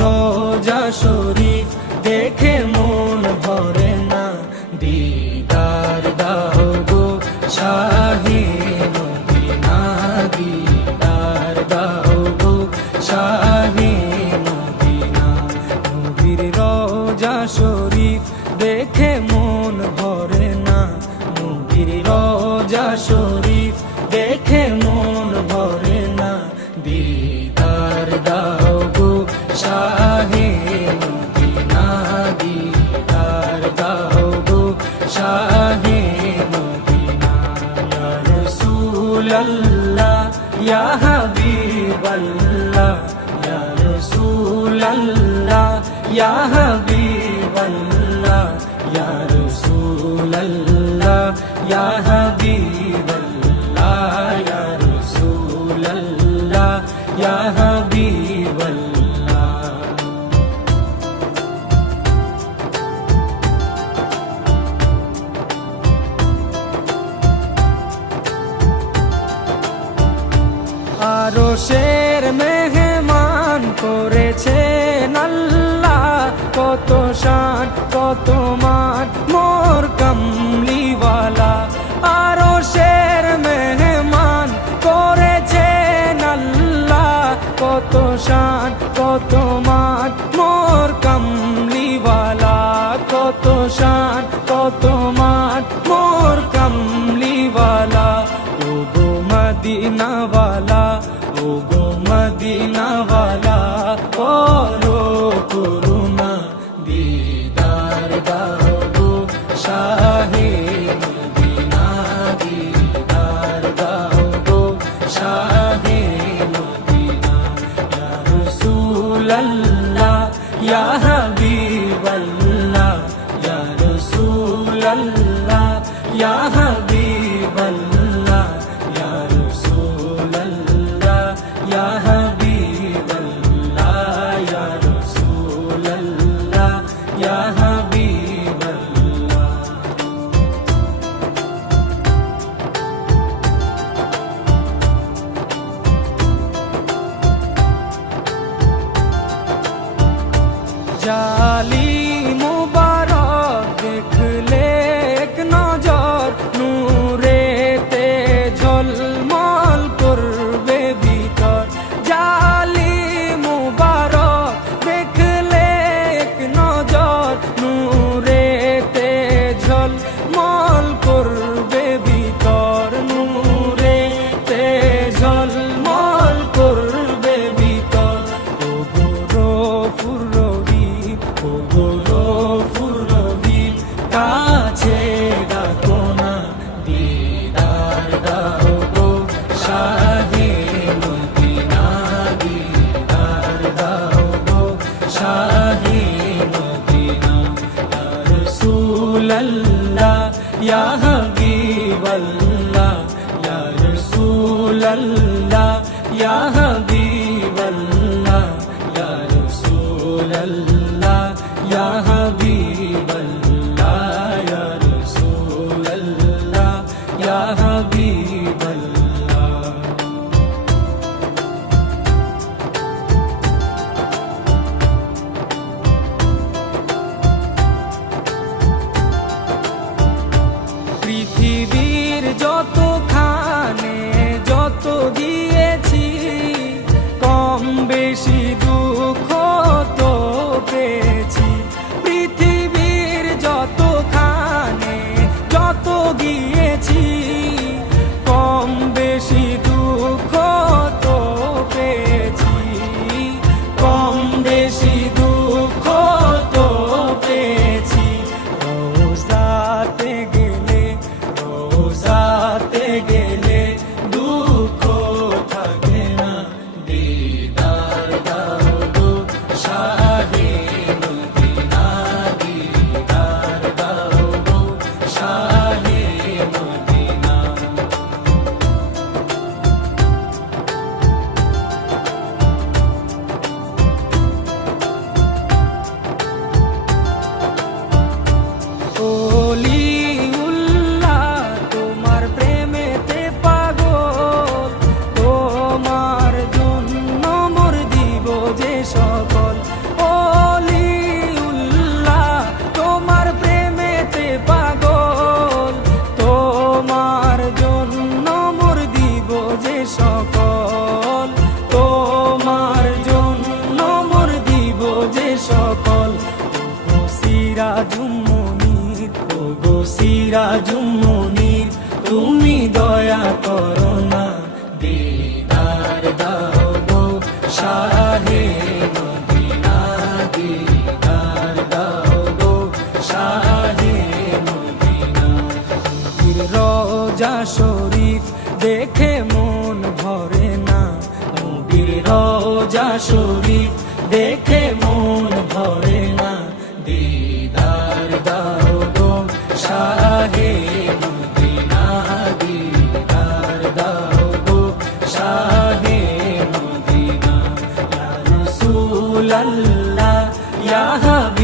রোজা শরীফ দেখে মন ভরে না, দিদার দাও গো শাহে মদিনা, দিদার দাও গো শাহে মদিনা। নবীর রোজা শরীফ দেখে মন ভরে না, নবীর রোজা শরীফ দেখে মন ভরে না, দিদার দাও গো শাহে মদিনা, দিদার দাও গো শাহে মদিনা। ইয়া রাসূলাল্লাহ ইয়া হাবিবাল্লাহ, ইয়া রাসূলাল্লাহ ইয়া হাবিবাল্লাহ, ইয়া রাসূলাল্লাহ ইয়া হাবিবাল্লাহ, ইয়া রাসূলাল্লাহ ইয়া হাবিবাল্লাহ। আরশের মেহমান করেছেন আল্লাহ, কত শান কত মান মোর কামলিওয়ালা। আরশের মেহমান করেছেন আল্লাহ, কত শান কত মান মোর কামলিওয়ালা, কত শান কত মান মোর কামলিওয়ালা। ও গো মদিনাওয়ালা, ও গো মদিনাওয়ালা, করো করুণা, দিদার দাও গো শাহে মদিনা, দিদার দাও গো শাহে মদিনা। ইয়া রাসূলাল্লাহ ইয়া হাবিবাল্লাহ, ইয়া রাসূলাল্লাহ ইয়া হাবিবাল্লাহ, ইয়া রাসূলাল্লাহ ইয়া হাবিবাল্লাহ, ইয়া রাসূলাল্লাহ ইয়া হাবিবাল্লাহ। জালি মুবারক দেখলে এক নজর, নূরেতে ঝলমল করবে ভিতর। জালি মুবারক দেখলে এক নজর, নূরেতে ঝলমল করবে ভিতর, নূরেতে ঝলমল করবে ভিতর। ও গো গফুর রহিম, ও গো গফুর রহিম, কাছে ডাকো না, দিদার দাও গো শাহে মদিনা, দিদার দাও গো শাহে মদিনা। ইয়া রাসূলাল্লাহ ইয়া হাবিবাল্লাহ, ইয়া রাসূলাল্লাহ ইয়া হাবিবাল্লাহ, ইয়া রাসূলাল্লাহ ইয়া হাবিবাল্লাহ, ইয়া রাসূলাল্লাহ ইয়া হাবিবাল্লাহ। পৃথিবীর যতখানে যত গিয়েছি, কম বেশি দুঃখ তো পেয়েছি। পৃথিবীর যতখানে যত গিয়েছি, কম বেশি দুঃখ তো পেয়েছি, কম বেশি দুঃখ তো পেয়েছি। রোজাতে গেলে, রোজাতে গেলে দুঃখ থাকে না, দিদার দাও গো শাহে মদিনা, দিদার দাও গো শাহে মদিনা। ওলিউল্লাহ তোমার প্রেমেতে পাগল, তোমার জন্য মোর দিব যে সকল। সিরাজুম মুনীর, ওগো সিরাজুম মুনীর, তুমি দয়া করো না, দিদার দাও গো শাহে মদিনা, দিদার দাও গো শাহে মদিনা। নবীর রওজা শরীফ দেখে মন ভরে না, নবীর রওজা শরীফ দেখে মন ভরে না, দিদার দাও গো শাহে মদিনা, দিদার দাও গো শাহে মদিনা। ইয়া রাসূলাল্লাহ ইয়া হাবিব